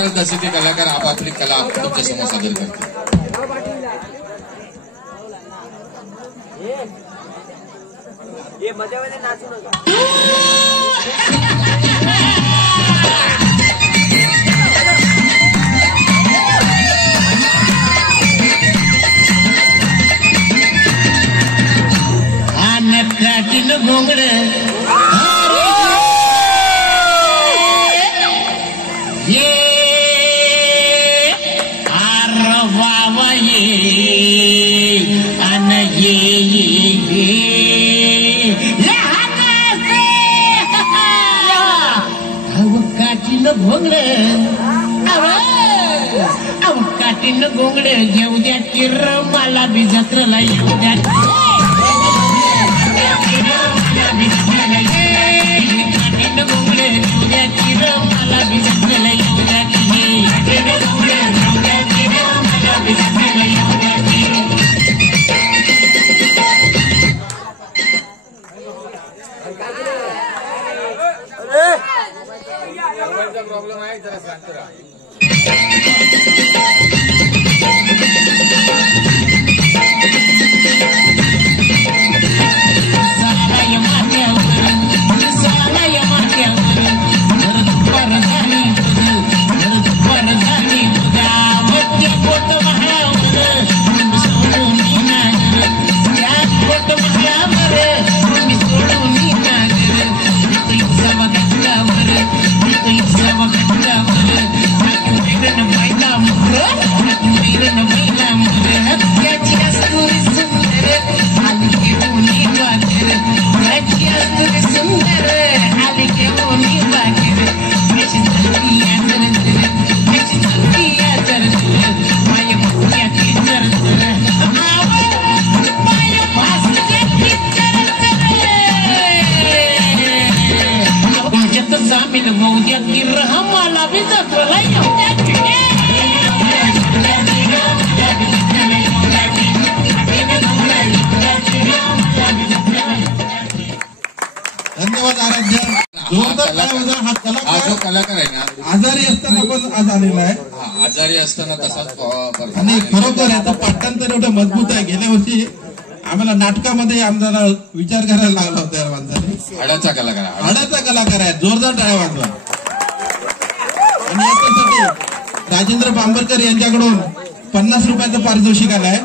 महाराज तसे ते कलाकार आपापली कला तुमच्या समोर सादर करतील. घोंगड ये आर बाबा ये अन ये काटीन घोंगड काटीन घोंगड येऊ द्या किर मला बी जत्रला येऊ द्या. प्रॉब्लेम आहे जरा शांत राहा. कलाकार आहे ना आजारी असताना पण आज आलेला आहे. आजारी असताना तसाच आणि खरोखर याचं पाठांतर एवढं मजबूत आहे. गेल्या वर्षी आम्हाला नाटकामध्ये आमदार विचार करायला लागला होता या माणसाने. हाडाचा कलाकार आहे. जोरदार टाळ्या वाजवा. आणि याच्यासाठी राजेंद्र बांबरकर यांच्याकडून 50 रुपयाचं पारितोषिक आलंय.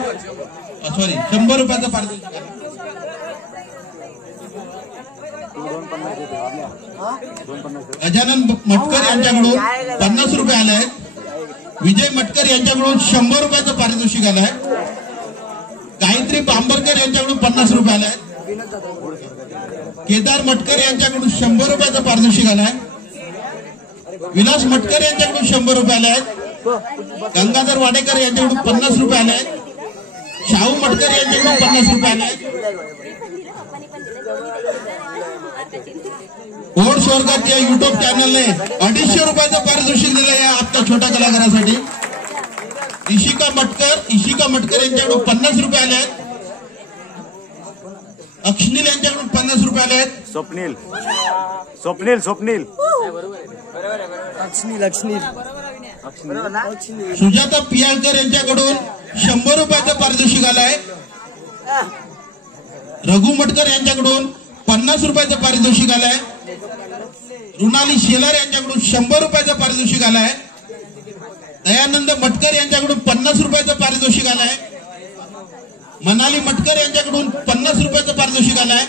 सॉरी 100 रुपयाचं पारितोषिक आलंय. गजानन मटकर यांच्याकडून 50 रुपये आले आहेत. विजय मटकर यांच्याकडून 100 रुपयाचं पारितोषिक आलंय. गायत्री बांबरकर यांच्याकडून 50 रुपये आले आहेत. केदार मटकर यांच्याकडून 100 रुपयाचं पारितोषिक आलंय. विलास मटकर यांच्याकडून 100 रुपये आले आहेत. गंगाधर वाडेकर यांच्याकडून 50 रुपये आले आहेत. शाहू मटकर यांच्याकडून 50 रुपये आले आहेत. ओढ स्वर्गात या युट्यूब चॅनलने 250 रुपयाचं पारितोषिक दिलं या आपल्या छोट्या कलाकारासाठी. इशिका मटकर यांच्याकडून 50 रुपये आले आहेत. अक्षनील यांच्याकडून 50 रुपये आले आहेत. स्वप्नील सुजाता पियाळकर यांच्याकडून 100 रुपयाचं पारितोषिक आलंय. रघु मटकर यांच्याकडून 50 रुपयाचं पारितोषिक आलंय. रुणाली शेलार यांच्याकडून 100 रुपयाचं पारितोषिक आलंय. दयानंद मटकर यांच्याकडून 50 रुपयाचं पारितोषिक आलंय. मनाली मटकर यांच्याकडून 50 रुपयाचं पारितोषिक आलंय.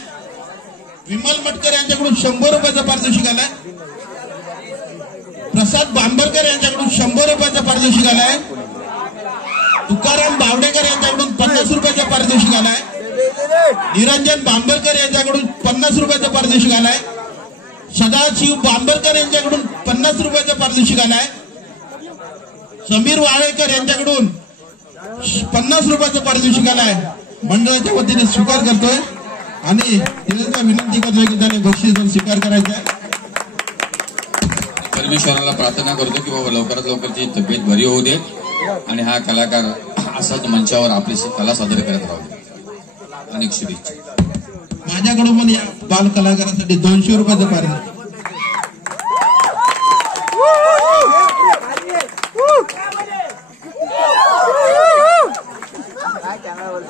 विमल मटकर यांच्याकडून 100 रुपयाचं पारितोषिक आलंय. प्रसाद बांबरकर यांच्याकडून 100 रुपयाचं पारितोषिक आलंय. तुकाराम बावडेकर यांच्याकडून 50 रुपयाचं पारितोषिक आलंय. निरंजन बांबरकर यांच्याकडून 50 रुपयाचं पारितोषिक आलंय. सदाशिव बांबरकर यांच्याकडून 50 रुपयाचं पारितोषिक आलंय. समीर वाळेकर यांच्याकडून 50 रुपयाचं पारितोषिक आलंय. मंडळाच्या वतीने स्वीकार करतोय आणि विनंती करतोय की त्याने बक्षीस स्वीकार करायचा आहे. परमेश्वराला प्रार्थना करतो की बाबा लवकरात लवकर ती तब्येत बरी होऊ दे आणि हा कलाकार असाच मंचावर आपली कला सादर करत राहू. अनेक शुभेच्छा. माझ्याकडून पण या बाल कलाकारासाठी 200 रुपयाचं पारितोषिक. कॅमेरावर